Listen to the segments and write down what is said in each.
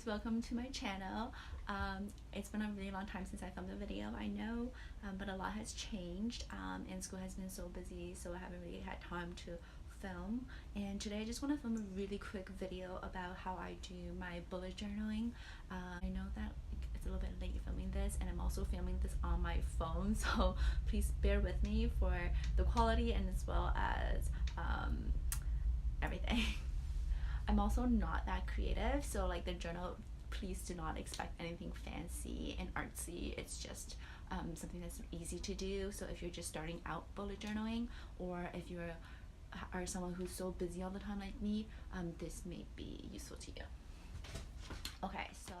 guys, welcome to my channel. It's been a really long time since I filmed a video, I know, but a lot has changed and school has been so busy, so I haven't really had time to film. And today I just want to film a really quick video about how I do my bullet journaling. I know that it's a little bit late filming this, and I'm also filming this on my phone, so please bear with me for the quality and as well as everything. I'm also not that creative, so like the journal, please do not expect anything fancy and artsy. It's just something that's easy to do. So if you're just starting out bullet journaling, or if you are someone who's so busy all the time like me, this may be useful to you. Okay, so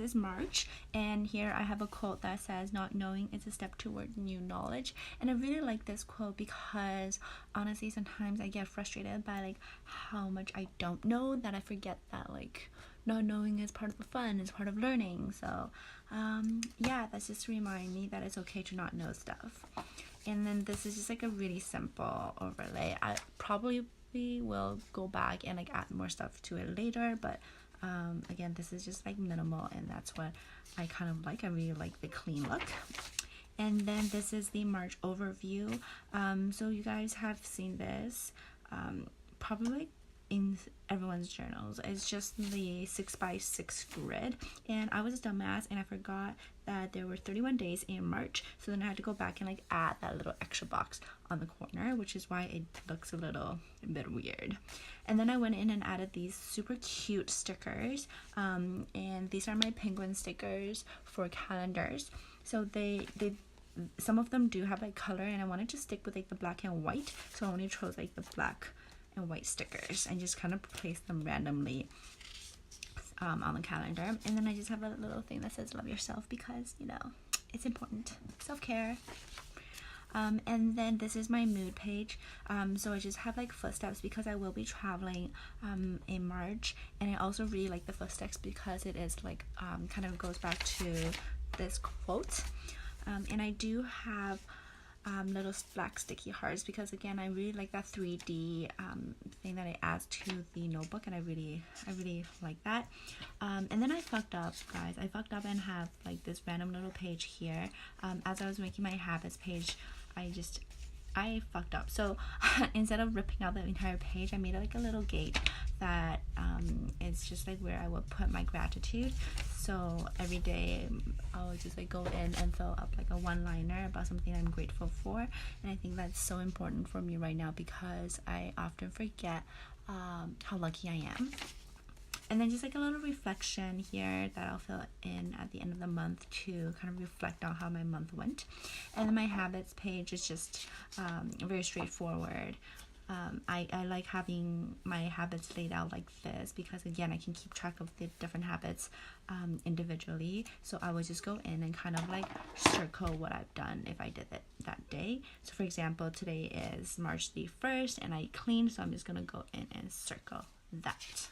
this is March, and here I have a quote that says, "Not knowing is a step toward new knowledge." And I really like this quote because honestly sometimes I get frustrated by like how much I don't know, that I forget that like not knowing is part of the fun, is part of learning. So yeah, that's just to remind me that it's okay to not know stuff. And then this is just like a really simple overlay. I probably will go back and like add more stuff to it later, but again, this is just like minimal, and that's what I kind of like. I really like the clean look. And then this is the March overview. So you guys have seen this probably in everyone's journals. It's just the 6x6 grid, and I was a dumbass and I forgot that there were 31 days in March, so then I had to go back and like add that little extra box on the corner, which is why it looks a bit weird. And then I went in and added these super cute stickers, and these are my penguin stickers for calendars. So they some of them do have like color, and I wanted to stick with like the black and white, so I only chose like the black and white stickers and just kind of place them randomly on the calendar. And then I just have a little thing that says love yourself, because you know it's important, self-care. And then this is my mood page. So I just have like footsteps because I will be traveling in March, and I also really like the footsteps because it is like kind of goes back to this quote. And I do have little black sticky hearts because again I really like that 3D thing that it adds to the notebook, and I really like that. And then I fucked up, guys. I fucked up and have like this random little page here. As I was making my habits page, I fucked up. So instead of ripping out the entire page, I made like a little gate that is just like where I would put my gratitude. So every day I'll just like go in and fill up like a one-liner about something I'm grateful for. And I think that's so important for me right now because I often forget how lucky I am. And then just like a little reflection here that I'll fill in at the end of the month to kind of reflect on how my month went. And then my habits page is just very straightforward. I like having my habits laid out like this because again I can keep track of the different habits individually. So I would just go in and kind of like circle what I've done if I did it that day. So for example, today is March the 1st and I cleaned, so I'm just gonna go in and circle that.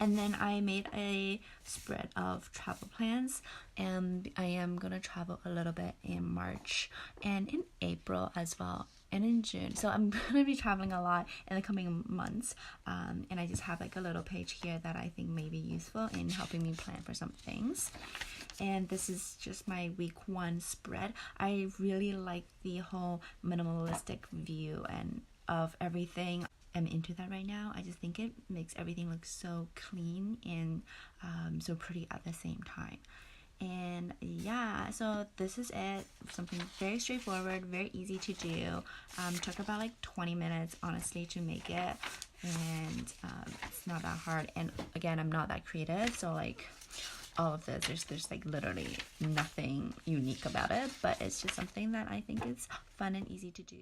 And then I made a spread of travel plans, and I am gonna travel a little bit in March and in April as well, and in June. So I'm gonna be traveling a lot in the coming months, and I just have like a little page here that I think may be useful in helping me plan for some things. And this is just my week 1 spread. I really like the whole minimalistic view and of everything. I'm into that right now. I just think it makes everything look so clean and so pretty at the same time. And yeah, so this is it. Something very straightforward, very easy to do. Took about like 20 minutes honestly to make it, and it's not that hard. And again, I'm not that creative, so like all of this, there's like literally nothing unique about it, but it's just something that I think is fun and easy to do.